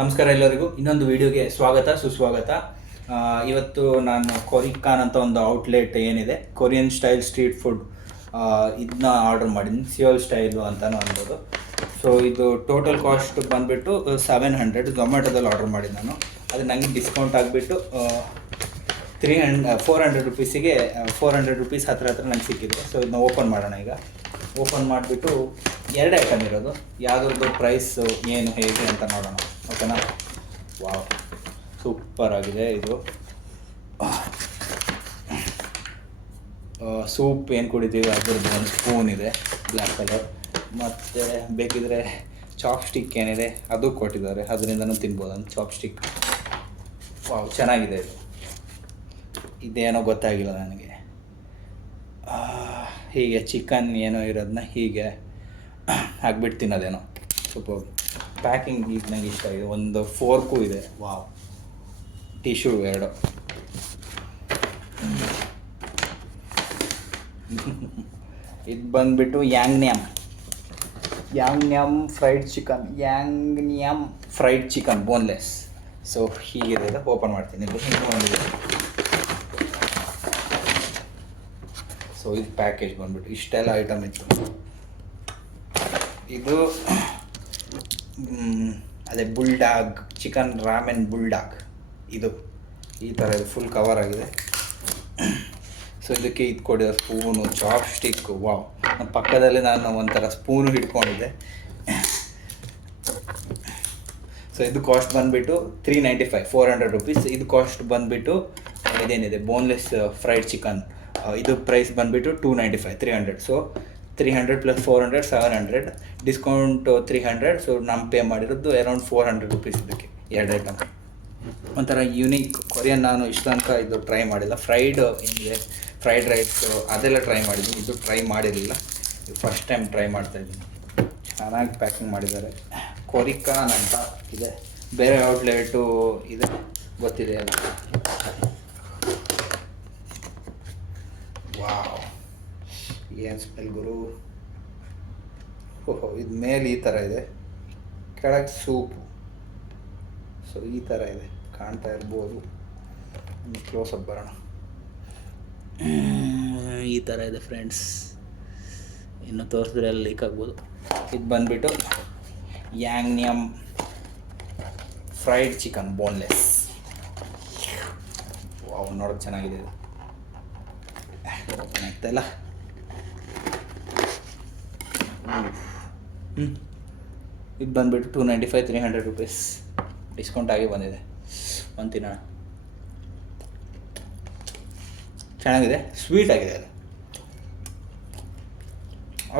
ನಮಸ್ಕಾರ ಎಲ್ಲರಿಗೂ ಇನ್ನೊಂದು ವಿಡಿಯೋಗೆ ಸ್ವಾಗತ ಸುಸ್ವಾಗತ. ಇವತ್ತು ನಾನು ಕೊರಿಕಾನ್ ಅಂತ ಒಂದು ಔಟ್ಲೆಟ್ ಏನಿದೆ, ಕೊರಿಯನ್ ಸ್ಟೈಲ್ ಸ್ಟ್ರೀಟ್ ಫುಡ್, ಇದನ್ನ ಆರ್ಡರ್ ಮಾಡಿದ್ದೀನಿ. ಸಿಯೋಲ್ ಸ್ಟೈಲು ಅಂತಲೂ ಅನ್ಬೋದು. ಸೊ ಇದು ಟೋಟಲ್ ಕಾಸ್ಟ್ ಬಂದುಬಿಟ್ಟು 700. ಝೊಮ್ಯಾಟೋದಲ್ಲಿ ಆರ್ಡರ್ ಮಾಡಿದ್ದು ನಾನು. ಅದು ನನಗೆ ಡಿಸ್ಕೌಂಟ್ ಆಗಿಬಿಟ್ಟು 400 ರುಪೀಸಿಗೆ 400 ರುಪೀಸ್ ಹತ್ರ ನಂಗೆ ಸಿಕ್ಕಿದೆ. ಸೊ ಇದನ್ನ ಓಪನ್ ಮಾಡೋಣ. ಈಗ ಓಪನ್ ಮಾಡಿಬಿಟ್ಟು 2 ಐಟಮ್ ಇರೋದು, ಯಾವುದ್ರದ್ದು ಪ್ರೈಸು ಏನು ಹೇಗೆ ಅಂತ ನೋಡೋಣ. ಓಕೆನಾ? ವಾವ್, ಸೂಪರ್ ಆಗಿದೆ ಇದು. ಸೂಪ್ ಏನು ಕುಡಿತೀವಿ ಅದ್ರದ್ದು ಒಂದು ಸ್ಪೂನ್ ಇದೆ, ಬ್ಲ್ಯಾಕ್ ಕಲರ್. ಮತ್ತು ಬೇಕಿದ್ರೆ ಚಾಪ್ಸ್ಟಿಕ್ ಏನಿದೆ ಅದು ಕೊಟ್ಟಿದ್ದಾರೆ, ಅದರಿಂದನೂ ತಿನ್ಬೋದು ಅಂತ ಚಾಪ್ಸ್ಟಿಕ್. ವಾವ್, ಚೆನ್ನಾಗಿದೆ ಇದು. ಇದೇನೋ ಗೊತ್ತಾಗಿಲ್ಲ ನನಗೆ. ಹೀಗೆ ಚಿಕನ್ ಏನೋ ಇರೋದನ್ನ ಹೀಗೆ ಹಾಕ್ಬಿಟ್ಟು ತಿನ್ನೋದೇನೋ. ಸ್ವಲ್ಪ ಪ್ಯಾಕಿಂಗ್ ಈಗ ನನಗೆ ಇಷ್ಟ ಆಗಿದೆ. ಒಂದು ಫೋರ್ಕು ಇದೆ. Wow, tissue 2. ಇದು ಬಂದುಬಿಟ್ಟು ಯಾಂಗ್ನ್ಯಾಮ್ ಫ್ರೈಡ್ ಚಿಕನ್ ಬೋನ್ಲೆಸ್. ಸೊ ಹೀಗಿದೆ ಇದು. ಓಪನ್ ಮಾಡ್ತೀನಿ. ಸೊ ಇದು ಪ್ಯಾಕೇಜ್ ಬಂದ್ಬಿಟ್ಟು ಇಷ್ಟೆಲ್ಲ ಐಟಮ್ ಇತ್ತು. ಇದು ಅದೇ ಬುಲ್ಡಾಗ್ ಚಿಕನ್ ರಾಮೆನ್ ಬುಲ್ಡಾಗ್. ಇದು ಈ ಥರ ಇದು ಫುಲ್ ಕವರ್ ಆಗಿದೆ. ಸೊ ಇದಕ್ಕೆ ಇದು ಕೊಡಿರೋ ಸ್ಪೂನು, ಚಾಪ್ಸ್ಟಿಕ್. ವಾವ್, ನಮ್ಮ ಪಕ್ಕದಲ್ಲಿ ನಾನು ಒಂಥರ ಸ್ಪೂನು ಹಿಡ್ಕೊಂಡಿದ್ದೆ. ಸೊ ಇದು ಕಾಸ್ಟ್ ಬಂದುಬಿಟ್ಟು 395, 400 ರುಪೀಸ್. ಇದು ಕಾಸ್ಟ್ ಬಂದುಬಿಟ್ಟು ಇದೇನಿದೆ ಬೋನ್ಲೆಸ್ ಫ್ರೈಡ್ ಚಿಕನ್, ಇದು ಪ್ರೈಸ್ ಬಂದುಬಿಟ್ಟು 295, 300. So 300 + 400 700, discount 300. ಸೊ ನಾನು ಪೇ ಮಾಡಿರೋದು ಅರೌಂಡ್ 400 ರುಪೀಸ್. ಇದಕ್ಕೆ 2 ಐಟಮ್ ಒಂಥರ ಯೂನಿಕ್ ಕೊರಿಯನ್. ನಾನು ಇಷ್ಟ ತನಕ ಇದು ಟ್ರೈ ಮಾಡಿಲ್ಲ. ಫ್ರೈಡ್ ರೈಸು ಅದೆಲ್ಲ ಟ್ರೈ ಮಾಡಿದ್ದೀನಿ, ಇದು ಟ್ರೈ ಮಾಡಿರಲಿಲ್ಲ. ಇದು ಫಸ್ಟ್ ಟೈಮ್ ಟ್ರೈ ಮಾಡ್ತಾಯಿದ್ದೀನಿ. ಚೆನ್ನಾಗಿ ಪ್ಯಾಕಿಂಗ್ ಮಾಡಿದ್ದಾರೆ. ಕೊರಿಕಾನ್ ಅಂತ ಇದೆ, ಬೇರೆ ಔಟ್ಲೆಟು ಇದೆ, ಗೊತ್ತಿದೆ ಅಲ್ಲ. ವಾವ್, ಏನು ಸ್ಮೆಲ್ ಗುರು. ಓಹೋ, ಇದು ಮೇಲೆ ಈ ಥರ ಇದೆ, ಕೆಳಗೆ ಸೂಪು. ಸೊ ಈ ಥರ ಇದೆ, ಕಾಣ್ತಾ ಇರ್ಬೋದು. ಕ್ಲೋಸಪ್ ಬರೋಣ. ಈ ಥರ ಇದೆ ಫ್ರೆಂಡ್ಸ್. ಇನ್ನು ತೋರಿಸಿದ್ರೆ ಎಲ್ಲ ಲೀಕ್ ಆಗ್ಬೋದು. ಇದು ಬಂದುಬಿಟ್ಟು ಯಾಂಗ್ನ್ಯಾಮ್ ಫ್ರೈಡ್ ಚಿಕನ್ ಬೋನ್ಲೆಸ್. ವಾವ್, ನೋಡೋಕ್ಕೆ ಚೆನ್ನಾಗಿದೆ ಇದು. ಓಪನ್ ಆಗ್ತಾಯಿಲ್ಲ. ಇದು ಬಂದುಬಿಟ್ಟು 295, 300 ರುಪೀಸ್. ಡಿಸ್ಕೌಂಟ್ ಆಗಿ ಬಂದಿದೆ. ಒಂದು ತಿನ್ನೋಣ. ಚೆನ್ನಾಗಿದೆ, ಸ್ವೀಟ್ ಆಗಿದೆ ಅದು.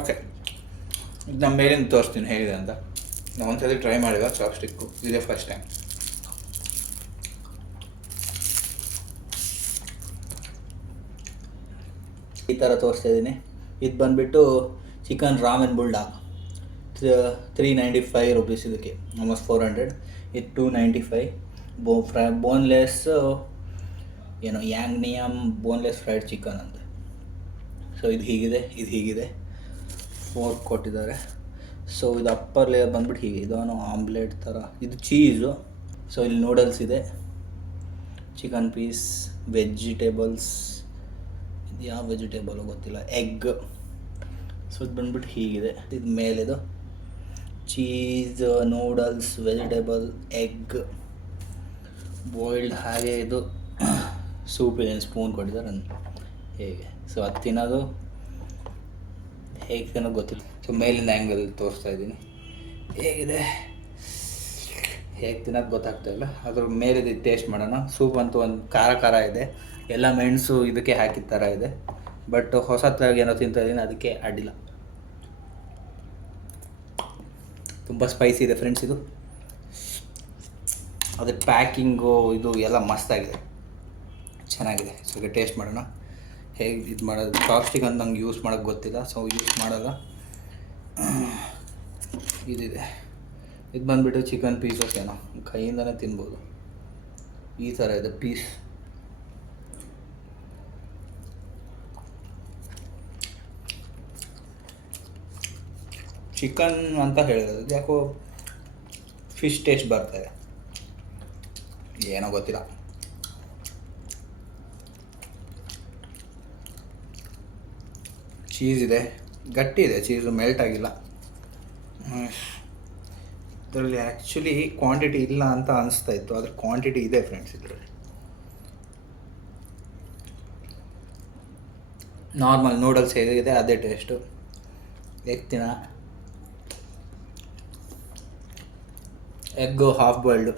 ಓಕೆ, ಇದು ನಮ್ಮ ಮೇಲಿಂದ ತೋರಿಸ್ತೀನಿ ಹೇಗಿದೆ ಅಂತ. ನಾವು ಒಂದ್ಸತಿ ಟ್ರೈ ಮಾಡಿದ ಚಾಪ್ಸ್ಟಿಕ್ಕು, ಇದೇ ಫಸ್ಟ್ ಟೈಮ್. ಈ ಥರ ತೋರಿಸ್ತಾ ಇದ್ದೀನಿ. ಇದು ಬಂದುಬಿಟ್ಟು ಚಿಕನ್ ರಾಮೆನ್ ಬುಲ್ಡಾಗ್, 395 ರುಪೀಸ್. ಇದಕ್ಕೆ ಆಲ್ಮೋಸ್ಟ್ 400. ಇದು 295. ಬೋನ್ಲೆಸ್ ಏನೋ ಯಾಂಗ್ನಿಯಮ್ ಬೋನ್ಲೆಸ್ ಫ್ರೈಡ್ ಚಿಕನ್ ಅಂತ. ಸೊ ಇದು ಹೀಗಿದೆ. ಫೋರ್ಕ್ ಕೊಟ್ಟಿದ್ದಾರೆ. ಸೊ ಇದು ಅಪ್ಪರ್ ಲೇಯರ್ ಬಂದ್ಬಿಟ್ಟು ಹೀಗೆ, ಇದನ್ನು ಆಮ್ಲೆಟ್ ಥರ. ಇದು ಚೀಸು. ಸೊ ಇಲ್ಲಿ ನೂಡಲ್ಸ್ ಇದೆ, ಚಿಕನ್ ಪೀಸ್, ವೆಜಿಟೇಬಲ್ಸ್, ಇದು ಯಾವ ವೆಜಿಟೇಬಲು ಗೊತ್ತಿಲ್ಲ, ಎಗ್. ಸೊ ಇದು ಬಂದ್ಬಿಟ್ಟು ಹೀಗಿದೆ. ಇದು ಮೇಲಿದು cheese, noodles, vegetable, egg boiled. ಹಾಗೆ ಇದು ಸೂಪ್ ಇದೆ, ಸ್ಪೂನ್ ಕೊಟ್ಟಿದ್ದಾರೆ ಹೇಗೆ. ಸೊ ಅದು ತಿನ್ನೋದು ಹೇಗೆ ತಿನ್ನೋದು ಗೊತ್ತಿಲ್ಲ. ಸೊ ಮೇಲಿಂದ ಆ್ಯಂಗಲ್ ತೋರಿಸ್ತಾ ಇದ್ದೀನಿ. ಹೇಗಿದೆ, ಹೇಗೆ ತಿನ್ನೋದು ಗೊತ್ತಾಗ್ತಾಯಿಲ್ಲ. ಅದ್ರ ಮೇಲಿದ್ದು ಟೇಸ್ಟ್ ಮಾಡೋಣ. ಸೂಪ್ ಅಂತೂ ಒಂದು ಖಾರ ಇದೆ, ಎಲ್ಲ ಮೆಣಸು ಇದಕ್ಕೆ ಹಾಕಿದ ಥರ ಇದೆ. ಬಟ್ ಹೊಸದಾಗಿ ಏನೋ ತಿಂತಾಯಿದ್ದೀನಿ, ಅದಕ್ಕೆ ಅಡ್ಡಿಲ್ಲ. ತುಂಬ ಸ್ಪೈಸಿ ಇದೆ ಫ್ರೆಂಡ್ಸ್ ಇದು. ಅದೇ ಪ್ಯಾಕಿಂಗು ಇದು ಎಲ್ಲ ಮಸ್ತಾಗಿದೆ, ಚೆನ್ನಾಗಿದೆ. ಸೊ ಈಗ ಟೇಸ್ಟ್ ಮಾಡೋಣ ಹೇಗೆ ಇದು ಮಾಡೋದು. ಚಾಪ್ಸ್ಟಿಕ್ ಅಂತ ನಂಗೆ ಯೂಸ್ ಮಾಡೋಕ್ಕೆ ಗೊತ್ತಿಲ್ಲ, ಸೊ ಯೂಸ್ ಮಾಡಲ್ಲ. ಇದಿದೆ. ಇದು ಬಂದುಬಿಟ್ಟು ಚಿಕನ್ ಪೀಸಸ್ ಏನೋ, ಕೈಯಿಂದನೇ ತಿನ್ಬೋದು. ಈ ಥರ ಇದೆ ಪೀಸ್. ಚಿಕನ್ ಅಂತ ಹೇಳಿರೋದು, ಯಾಕೋ ಫಿಶ್ ಟೇಸ್ಟ್ ಬರ್ತಾಯಿದೆ. ಏನೋ ಗೊತ್ತಿಲ್ಲ. ಚೀಸ್ ಇದೆ, ಗಟ್ಟಿ ಇದೆ, ಚೀಸು ಮೆಲ್ಟ್ ಆಗಿಲ್ಲ. ಇದರಲ್ಲಿ ಆ್ಯಕ್ಚುಲಿ ಕ್ವಾಂಟಿಟಿ ಇಲ್ಲ ಅಂತ ಅನಿಸ್ತಾ ಇತ್ತು, ಆದರೆ ಕ್ವಾಂಟಿಟಿ ಇದೆ ಫ್ರೆಂಡ್ಸ್ ಇದರಲ್ಲಿ. ನಾರ್ಮಲ್ ನೂಡಲ್ಸ್ ಹೇಗಿದೆ ಅದೇ ಟೇಸ್ಟು. ಎಗ್ತಿನ egg half boiled.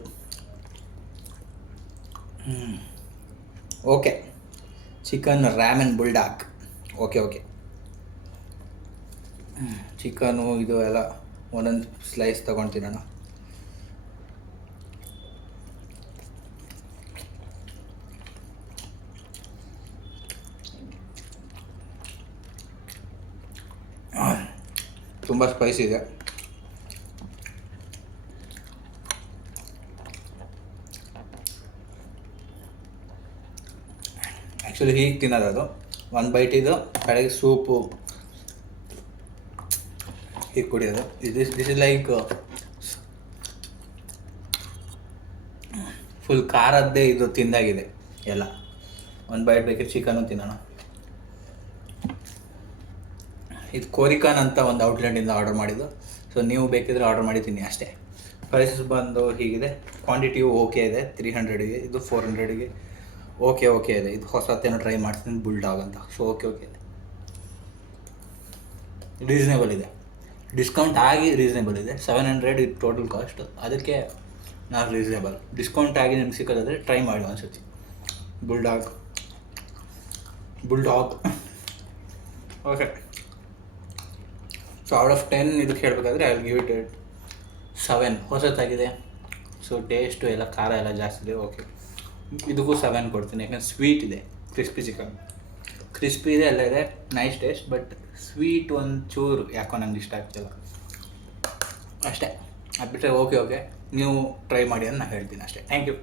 Okay. Chicken ramen Buldak. Okay. Chicken ಇದು ಎಲ್ಲ ಒಂದೊಂದು ಸ್ಲೈಸ್ ತೊಗೊಳ್ತೀನಿ ನಾನು. ತುಂಬ ಸ್ಪೈಸಿ ಇದೆ. ಆ್ಯಕ್ಚುಲಿ ಹೀಗೆ ತಿನ್ನೋದು ಅದು. ಒಂದು ಬೈಟ್ ಇದು, ಕಡೆಗೆ ಸೂಪು ಹೀಗೆ ಕುಡಿಯೋದು. ದಿಸ್ ಇಸ್ ಲೈಕ್ ಫುಲ್ ಖಾರದ್ದೇ ಇದು ತಿಂದಾಗಿದೆ ಎಲ್ಲ. ಒಂದು ಬೈಟ್ ಬೇಕಿದ್ರೆ ಚಿಕನು ತಿನ್ನೋಣ. ಇದು ಕೋರಿಕಾನ್ ಅಂತ ಒಂದು ಔಟ್ಲೆಟಿಂದ ಆರ್ಡರ್ ಮಾಡಿದ್ದು. ಸೊ ನೀವು ಬೇಕಿದ್ರೆ ಆರ್ಡರ್ ಮಾಡಿ ತಿನ್ನಿ ಅಷ್ಟೇ. ಪ್ರೈಸಸ್ ಬಂದು ಹೀಗಿದೆ. ಕ್ವಾಂಟಿಟಿಯು ಓಕೆ ಇದೆ, 300ಗೆ. ಇದು 400ಗೆ. ಓಕೆ ಇದೆ. ಇದು ಹೊಸತೇನೋ ಟ್ರೈ ಮಾಡ್ತೀನಿ, ಬುಲ್ಡಾಗ್ ಅಂತ. ಸೊ ಓಕೆ ಇದೆ, ರೀಸನೇಬಲ್ ಇದೆ. ಡಿಸ್ಕೌಂಟ್ ಆಗಿ ರೀಸನೇಬಲ್ ಇದೆ. 700 ಇದು ಟೋಟಲ್ ಕಾಸ್ಟ್. ಅದಕ್ಕೆ ನಾನು ರೀಸನೇಬಲ್. ಡಿಸ್ಕೌಂಟ್ ಆಗಿ ನಿಮ್ಗೆ ಸಿಕ್ಕೋದಾದರೆ ಟ್ರೈ ಮಾಡಿ ಅನ್ಸುತ್ತೆ. Buldak okay. So out of 10 ಇದಕ್ಕೆ ಹೇಳಬೇಕಾದ್ರೆ ಐ ವಿಲ್ ಗಿವ್ ಇಟ್ 7. ಹೊಸತಾಗಿದೆ. ಸೊ ಟೇಸ್ಟು ಎಲ್ಲ ಖಾರ ಎಲ್ಲ ಜಾಸ್ತಿ ಇದೆ. ಓಕೆ, ಇದಕ್ಕೂ 7 ಕೊಡ್ತೀನಿ. ಯಾಕಂದರೆ ಸ್ವೀಟ್ ಇದೆ. ಕ್ರಿಸ್ಪಿ ಇದೆ, ಎಲ್ಲ ಇದೆ, ನೈಸ್ ಟೇಸ್ಟ್. ಬಟ್ ಸ್ವೀಟ್ ಒಂಚೂರು ಯಾಕೋ ನಂಗೆ ಇಷ್ಟ ಆಗ್ತಿಲ್ಲ ಅಷ್ಟೇ. ಅದು ಬಿಟ್ಟರೆ ಓಕೆ. ನೀವು ಟ್ರೈ ಮಾಡಿ ಅಂತ ನಾನು ಹೇಳ್ತೀನಿ ಅಷ್ಟೇ. Thank you.